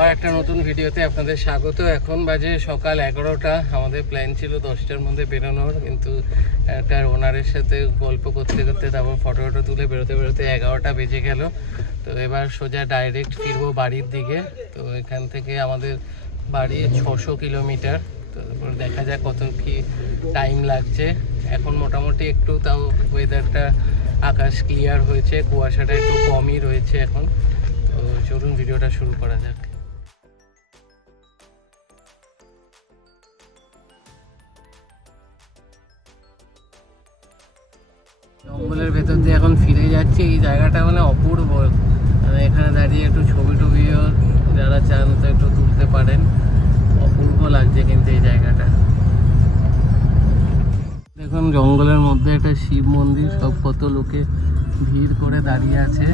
আবার একটা নতুন ভিডিওতে আপনাদের স্বাগত। এখন বাজে সকাল 11টা। আমাদের প্ল্যান ছিল 10টার মধ্যে বেরোনোর, কিন্তু একটা ওনারের সাথে গল্প করতে করতে তারপর ফটো তুলে বেরোতে বেরোতে 11টা বেজে গেল। তো এবার সোজা ডাইরেক্ট ফিরবো বাড়ির দিকে। তো এখান থেকে আমাদের বাড়ি 600 কিলোমিটার। তো তারপর দেখা যাক কত কি টাইম লাগছে। এখন মোটামুটি একটু তাও ওয়েদারটা, আকাশ ক্লিয়ার হয়েছে, কুয়াশাটা একটু কমই রয়েছে এখন। তো চলুন ভিডিওটা শুরু করা যাক। জঙ্গলের ভেতর দিয়ে এখন ফিরে যাচ্ছি। এই জায়গাটা মানে অপূর্ব। এখানে দাঁড়িয়ে একটু ছবি টবিও যারা চান তো একটু তুলতে পারেন। অপূর্ব লাগছে কিন্তু এই জায়গাটা। দেখুন জঙ্গলের মধ্যে একটা শিব মন্দির, সব কত লোকে ভিড় করে দাঁড়িয়ে আছে।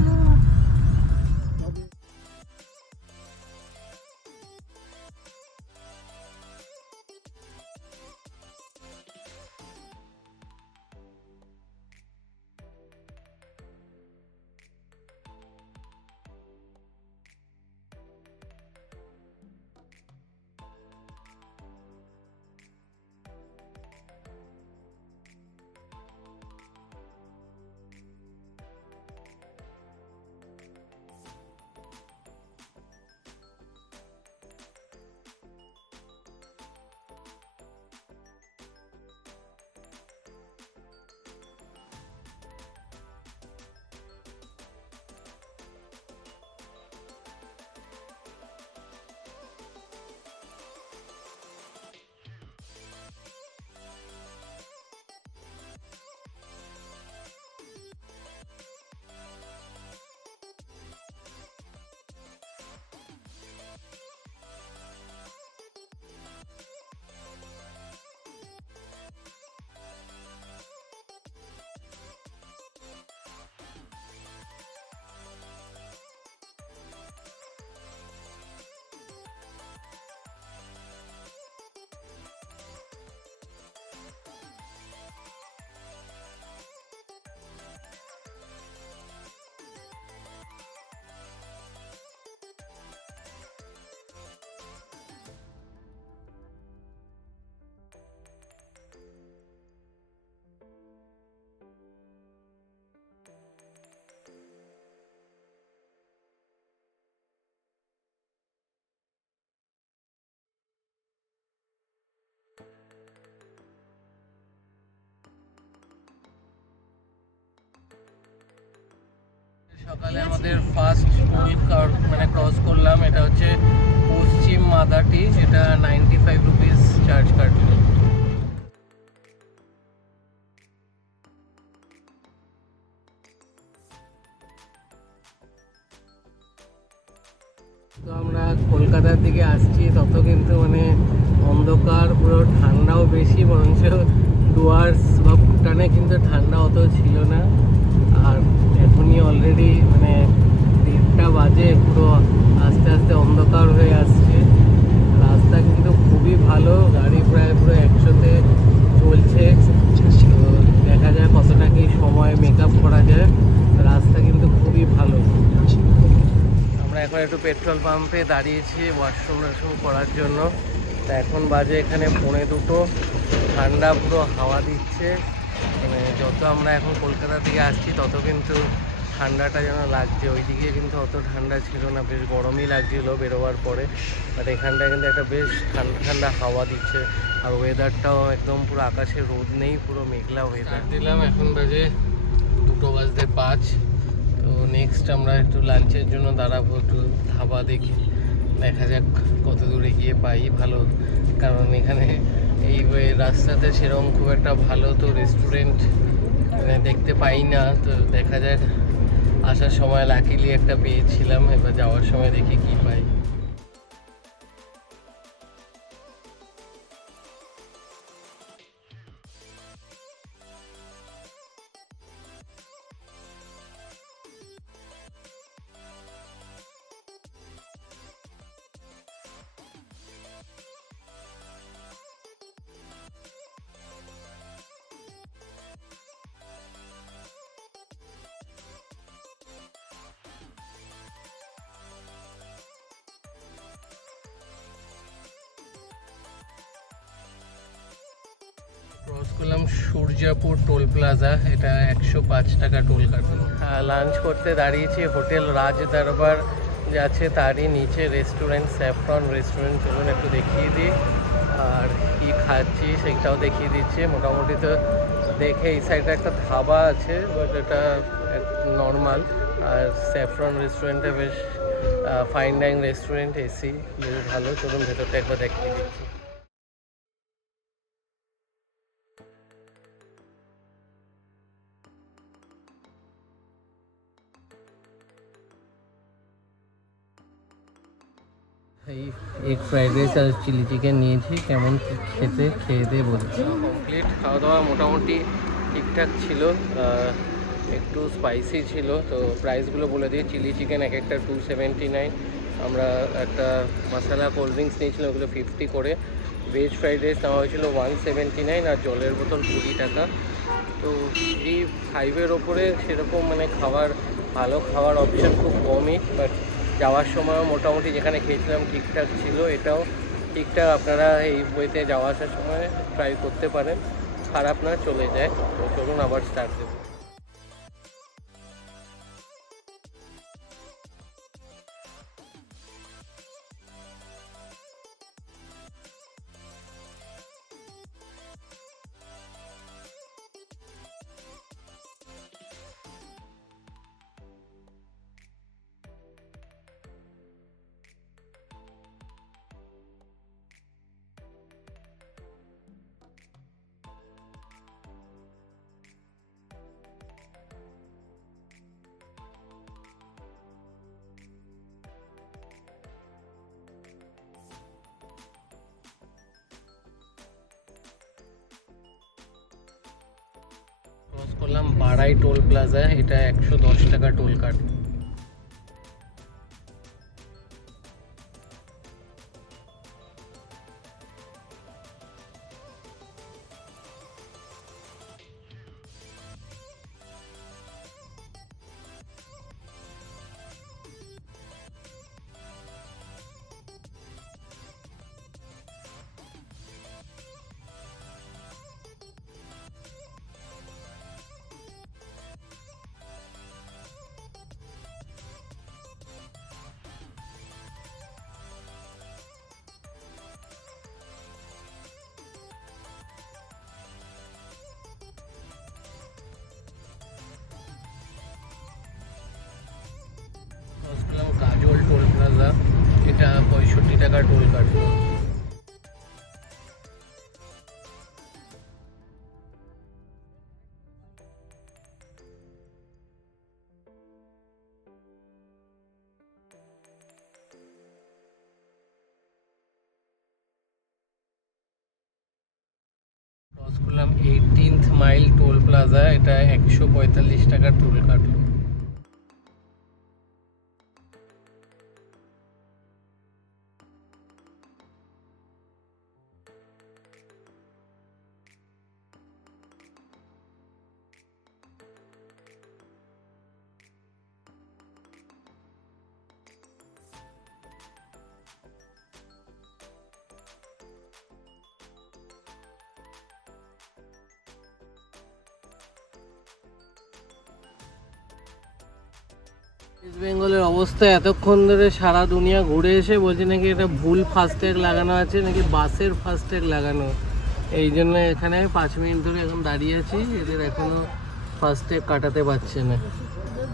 সকালে আমাদের ফার্স্ট পুল মানে ক্রস করলাম। এটা হচ্ছে পশ্চিম মাদাটি। এটা 95 রুপিস চার্জ কাটলো। তো আমরা কলকাতার দিকে আসছি, তত কিন্তু মানে অন্ধকার, পুরো ঠান্ডাও বেশি, বরঞ্চ ডুয়ার্স বা ভুটানে কিন্তু ঠান্ডা অত ছিল না। আর এখনই অলরেডি মানে 1:30 বাজে, পুরো আস্তে আস্তে অন্ধকার হয়ে আসছে। রাস্তা কিন্তু খুবই ভালো, গাড়ি প্রায় পুরো 100-তে চলছে। তো দেখা যায় কতটা কি সময় মেকআপ করা যায়। রাস্তা কিন্তু খুবই ভালো। আমরা এখন একটু পেট্রোল পাম্পে দাঁড়িয়েছি ওয়াশরুম করার জন্য। তা এখন বাজে এখানে 1:45। ঠান্ডা পুরো হাওয়া দিচ্ছে। মানে যত আমরা এখন কলকাতা থেকে আসছি তত কিন্তু ঠান্ডাটা যেন লাগছে। ওইদিকে কিন্তু অত ঠান্ডা ছিল না, বেশ গরমই লাগছিল বেরোবার পরে। বাট এখানটায় কিন্তু একটা বেশ ঠান্ডা ঠান্ডা হাওয়া দিচ্ছে। আর ওয়েদারটাও একদম পুরো আকাশে রোদ নেই, পুরো মেঘলা ওয়েদার দিলাম। এখন বাজে 2:05। তো নেক্সট আমরা একটু লাঞ্চের জন্য দাঁড়াবো একটু ধাবা দেখি। দেখা যাক কত দূরে গিয়ে পাই ভালো, কারণ এখানে এই রাস্তাতে সেরকম খুব একটা ভালো তো রেস্টুরেন্ট মানে দেখতে পাই না। তো দেখা যাক, আসার সময় লাকিলি একটা পেয়েছিলাম, এবার যাওয়ার সময় দেখি কি পাই। ক্রস করলাম সূর্যাপুর টোল প্লাজা, এটা 105 টাকা টোল কাটবে। লাঞ্চ করতে দাঁড়িয়েছি হোটেল রাজ দরবার যে আছে তারই নিচে রেস্টুরেন্ট স্যাফরন রেস্টুরেন্ট, চলুন একটু দেখিয়ে দিই। আর কি খাচ্ছি সেটাও দেখিয়ে দিচ্ছি। মোটামুটি তো দেখে এই সাইডে একটা ধাবা আছে, বাট এটা নর্মাল। আর স্যাফরন রেস্টুরেন্টটা বেশ ফাইন ডাইনিং রেস্টুরেন্ট, এসি বেশ ভালো। চলুন ভেতরটা একবার দেখিয়ে দিচ্ছি। এই এগ ফ্রাইড রাইস আর চিলি চিকেন নিয়েছি, কেমন খেয়ে দিয়ে বলছি। কমপ্লিট খাওয়া দাওয়া মোটামুটি ঠিকঠাক ছিল, একটু স্পাইসি ছিল। তো প্রাইসগুলো বলে দিই, চিলি চিকেন এক একটা 279, আমরা একটা মশলা কোল্ড ড্রিঙ্কস নিয়েছিলাম, ওগুলো 50 করে। ভেজ ফ্রাইড রাইস নেওয়া হয়েছিল 179, আর জলের বোতল 20 টাকা। তো এই হাইওয়ের ওপরে সেরকম মানে ভালো খাওয়ার অপশান খুব কমই, বাট যাওয়ার সময় মোটামুটি যেখানে খেয়েছিলাম ঠিকঠাক ছিল। এটাও ঠিকঠাক, আপনারা এই বইতে যাওয়া আসার সময় ট্রাই করতে পারেন, খারাপ না, চলে যায়। তো চলুন আবার স্টার্ট দেবো। ক্রস করলাম বাড়াই টোল প্লাজা, এটা 110 টাকা টোল কাট। কাজল টোল প্লাজা, এটা 65 টাকা টোল কাটবে। ক্রস করলাম 18th মাইল টোল প্লাজা, এটা 145 টাকা টোল কাটলো। ওয়েস্ট বেঙ্গলের অবস্থা এতক্ষণ ধরে সারা দুনিয়া ঘুরে এসে বলছে নাকি এটা ভুল ফাস্ট্যাগ লাগানো আছে, নাকি বাসের ফাস্ট্যাগ লাগানো। এই জন্য এখানে 5 মিনিট ধরে এখন দাঁড়িয়ে আছি, এদের এখনো ফাস্ট্যাগ কাটাতে পারছে না।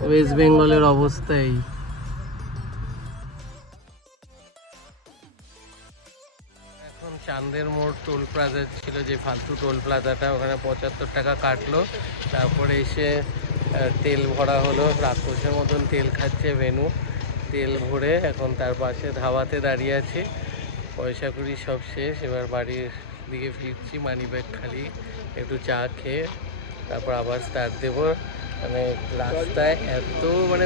ওয়েস্ট বেঙ্গলের অবস্থা এই। এখন চাঁদের মোড় টোল প্লাজা ছিল যে ফালতু টোল প্লাজাটা, ওখানে 75 টাকা কাটলো। তারপরে এসে তেল ভরা হলো, রাক্ষসের মতন তেল খাচ্ছে ভেনু। তেল ভরে এখন তার পাশে ধাবাতে দাঁড়িয়ে আছি, পয়সা করি সব শেষ। এবার বাড়ির দিকে ফিরছি, মানি ব্যাগ খালি, একটু চা খেয়ে তারপর আবার স্টার্ট দেবো। মানে রাস্তায় এত মানে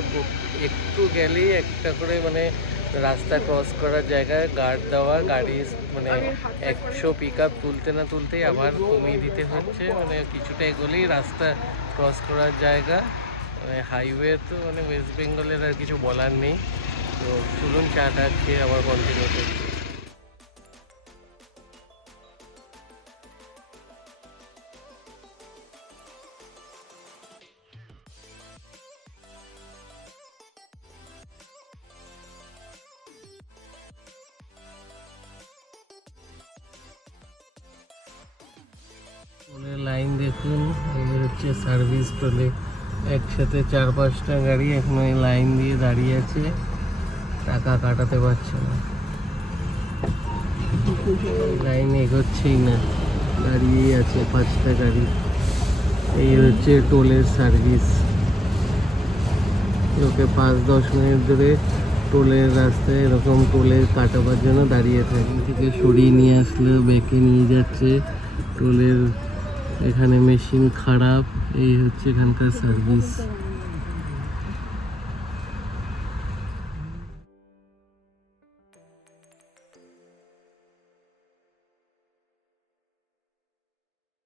একটু গেলেই একটা করে মানে রাস্তা ক্রস করার জায়গায় গার্ড দেওয়া, গাড়ি মানে 100 পিক আপ তুলতে না তুলতেই আবার কমিয়ে দিতে হচ্ছে। মানে কিছুটা এগোলেই রাস্তা ক্রস করার জায়গা, মানে হাইওয়ে তো মানে ওয়েস্ট বেঙ্গলের আর কিছু বলার নেই। তো চলুন চাটা খেয়ে আবার কন্টিনিউ করছি। টোলের লাইন দেখুন, এই হচ্ছে সার্ভিস টোলে একসাথে 4-5টা গাড়ি এখন এই লাইন দিয়ে দাঁড়িয়ে আছে, টাকা কাটাতে পারছে না, লাইন এগোচ্ছেই না, দাঁড়িয়েই আছে 5টা গাড়ি। এই হচ্ছে টোলের সার্ভিস। লোকে 5-10 মিনিট ধরে টোলের রাস্তায় এরকম টোলে কাটাবার জন্য দাঁড়িয়ে থাকে, থেকে সরিয়ে নিয়ে আসলে ব্যাকে নিয়ে যাচ্ছে। টোলের এখানে মেশিন খারাপ, এই হচ্ছে এখানকার সার্ভিস।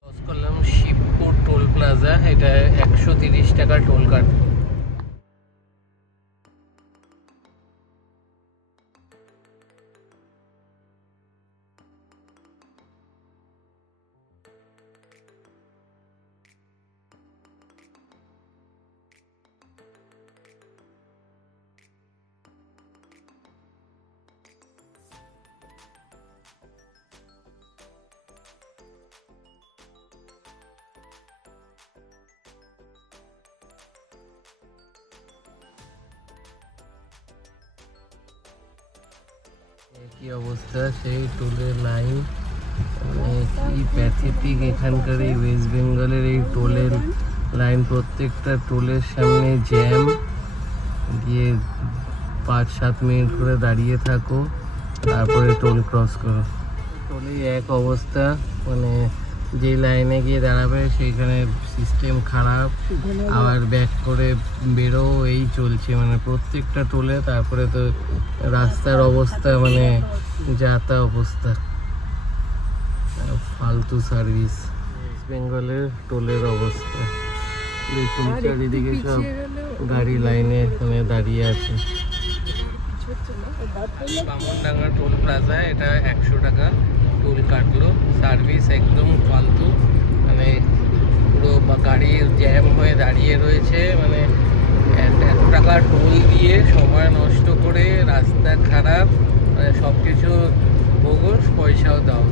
ক্রস করলাম শিবপুর টোল প্লাজা, এটা 130 টাকা টোল কাট। কি অবস্থা সেই টোলের লাইন, মানে কি প্যাথেটিক এখানকার এই ওয়েস্ট বেঙ্গলের এই টোলের লাইন। প্রত্যেকটা টোলের সামনে জ্যাম, গিয়ে 5-7 মিনিট করে দাঁড়িয়ে থাকো, তারপরে টোল ক্রস করো। টোলে এক অবস্থা, মানে যে লাইনে গিয়ে দাঁড়াবে সেইখানে সিস্টেম খারাপ, আবার ব্যাক করে বেরো, এই চলছে মানে প্রত্যেকটা টোলে। তারপরে তো রাস্তার অবস্থা মানে যা তা অবস্থা, ফালতু সার্ভিস। ওয়েস্ট বেঙ্গলের টোলের অবস্থা দেখুন, চারিদিকে সব গাড়ি লাইনে এখানে দাঁড়িয়ে আছে। বামনডাঙ্গা টোল প্লাজা, এটা 100 টাকা টোল কাটলো, সার্ভিস একদম ফালতু, মানে পুরো গাড়ি জ্যাম হয়ে দাঁড়িয়ে রয়েছে, মানে এত টাকা টোল দিয়ে সময় নষ্ট করে, রাস্তা খারাপ, মানে সব কিছু ভোগস, পয়সাও দাও।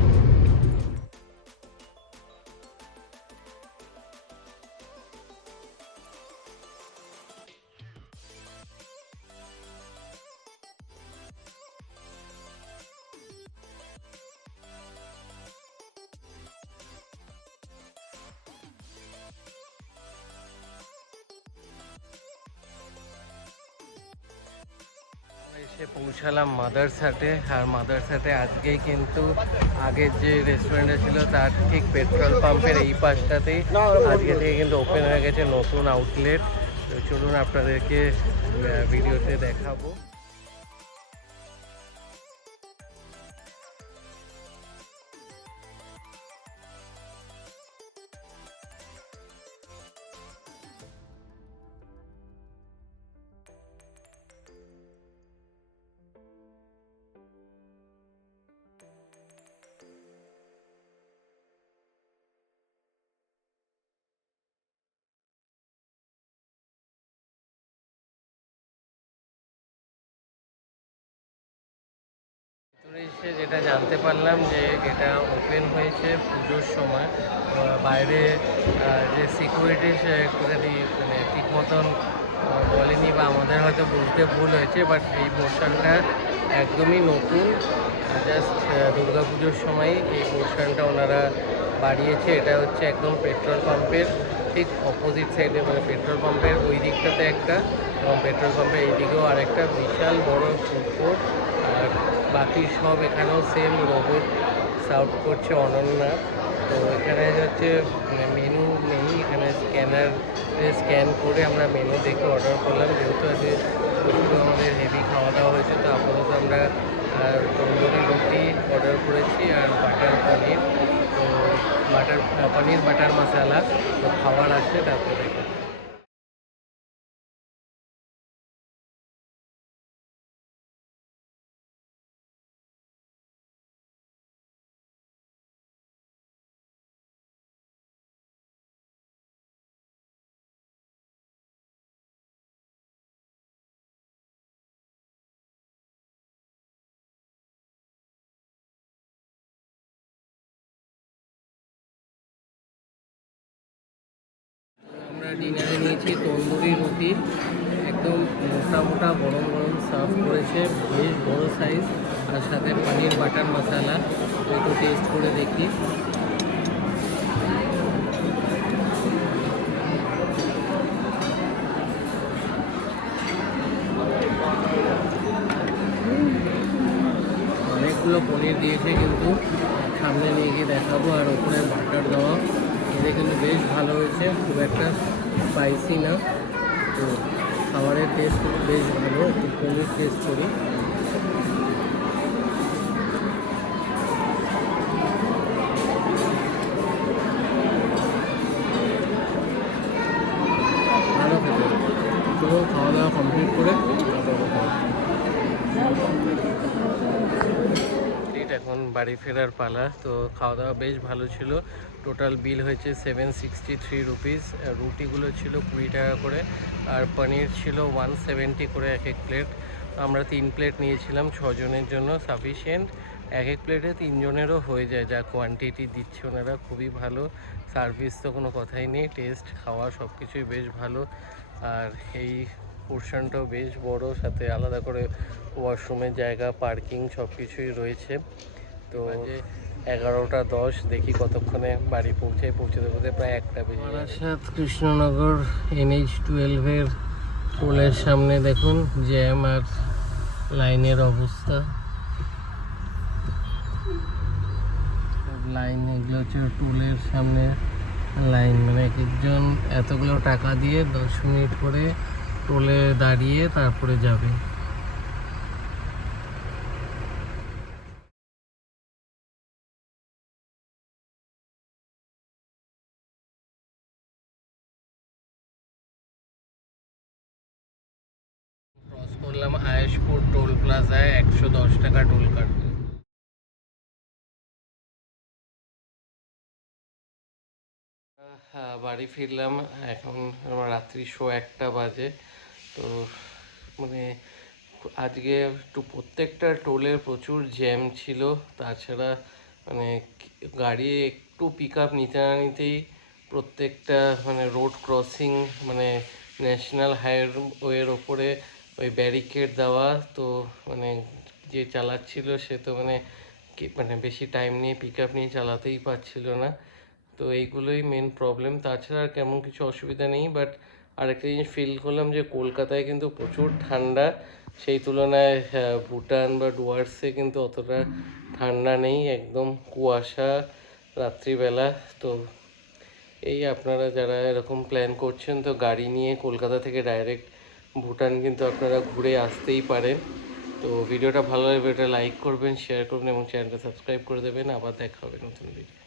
এসে পৌঁছালাম মাদারসাটে, আর মাদারসাটে আজকেই কিন্তু আগের যে রেস্টুরেন্টটা ছিল তার ঠিক পেট্রোল পাম্পের এই পাশটাতেই আজকে থেকে কিন্তু ওপেন হয়ে গেছে নতুন আউটলেট। তো চলুন আপনাদেরকে ভিডিওতে দেখাবো। ভিতরে এসে যেটা জানতে পারলাম যে এটা ওপেন হয়েছে পুজোর সময়। বাইরে যে সিকিউরিটি সে একটুখানি মানে ঠিক মতন বলেনি, বা আমাদের হয়তো বুঝতে ভুল হয়েছে, বাট এই পোর্শনটা একদমই নতুন, জাস্ট দুর্গা পুজোর সময়ই এই পোর্শনটা ওনারা বাড়িয়েছে। এটা হচ্ছে একদম পেট্রোল পাম্পের ঠিক অপোজিট সাইডে, মানে পেট্রোল পাম্পের ওই দিকটাতে একটা, এবং পেট্রোল পাম্পের এই দিকেও আরেকটা বিশাল বড় ফুড কোর্ট। আর বাকি সব এখানেও সেম রোবট সার্ভ করছে অনন্যা। তো এখানে হচ্ছে মেনু নেই, এখানে স্ক্যান করে আমরা মেনু দেখে অর্ডার করলাম। যেহেতু আজকে একটু আমাদের হেভি খাওয়া দাওয়া হয়েছে, তো আপাতত আমরা তন্দুরি রুটি অর্ডার করেছি আর বাটার পনির। তো পনির বাটার মশালা, তো খাবার আসছে তারপরে দেখে। আমরা ডিনারে নিয়েছি তন্দুরি রুটি, একদম মোটা মোটা গরম গরম সার্ভ করেছে, বেশ বড় সাইজ, আর সাথে পনির বাটার মশলা। একটু টেস্ট করে দেখি। অনেকগুলো পনির দিয়েছে, কিন্তু সামনে নিয়ে গিয়ে দেখাবো। আর ওপরে বাটার দেওয়া, এটা কিন্তু বেশ ভালো হয়েছে, খুব একটা স্পাইসি না। তো খাবারের টেস্ট বেশ ভালো। একটু পনির টেস্ট করি। ভালো খেতে। তো খাওয়া দাওয়া কমপ্লিট করে এখন বাড়ি ফেরার পালা। তো খাওয়া দাওয়া বেশ ভালো ছিল। টোটাল বিল হয়েছে 763 রুপিস। রুটিগুলো ছিল 20 টাকা করে, আর পনির ছিল 170 করে এক এক প্লেট। আমরা 3 প্লেট নিয়েছিলাম, 6 জনের জন্য সাফিসিয়েন্ট। এক এক প্লেটে 3 জনেরও হয়ে যায়, যা কোয়ান্টিটি দিচ্ছে ওনারা, খুবই ভালো। সার্ভিস তো কোনো কথাই নেই, টেস্ট খাওয়া সব কিছুই বেশ ভালো। আর এই পোর্শনটাও বেশ বড়, সাথে আলাদা করে ওয়াশরুমের জায়গা, পার্কিং সব কিছুই রয়েছে। তো 11:10, দেখি কতক্ষণে বাড়ি পৌঁছতে প্রায় 1টা বেজে। বারাসাত কৃষ্ণনগর NH-12-এর টোলের সামনে দেখুন জ্যাম আর লাইনের অবস্থা। লাইন, এগুলো হচ্ছে টোলের সামনে লাইন, মানে এক একজন এতগুলো টাকা দিয়ে 10 মিনিট করে টোলে দাঁড়িয়ে তারপরে যাবে। ক্রস করলাম আয়েশপুর টোল প্লাজায়, 110 টাকা টোল কাটবে। বাড়ি ফিরলাম, এখন আমার রাত্রি 1:00 বাজে। তো মানে আজকে একটু প্রত্যেকটা টোলে প্রচুর জ্যাম ছিল। তাছাড়া মানে গাড়ি একটু পিক আপ নিতে না নিতেই প্রত্যেকটা মানে রোড ক্রসিং, মানে ন্যাশনাল হাইওয়ের ওপরে ওই ব্যারিকেড দেওয়া। তো মানে যে চালাচ্ছিল সে তো মানে বেশি টাইম নিয়ে পিক আপ নিয়ে চালাতেই পারছিল না। তো এইগুলোই মেন প্রবলেম, তাছাড়া আর কেমন কিছু অসুবিধা নেই। বাট আরেকটা জিনিস ফিল করলাম যে কলকাতায় কিন্তু প্রচুর ঠান্ডা, সেই তুলনায় ভুটান বা ডুয়ার্সে কিন্তু অতটা ঠান্ডা নেই, একদম কুয়াশা রাত্রিবেলা। তো এই আপনারা যারা এরকম প্ল্যান করছেন, তো গাড়ি নিয়ে কলকাতা থেকে ডাইরেক্ট ভুটান কিন্তু আপনারা ঘুরে আসতেই পারেন। তো ভিডিওটা ভালো লাগবে, এটা লাইক করবেন, শেয়ার করবেন এবং চ্যানেলটা সাবস্ক্রাইব করে দেবেন। আবার দেখা হবে নতুন ভিডিও।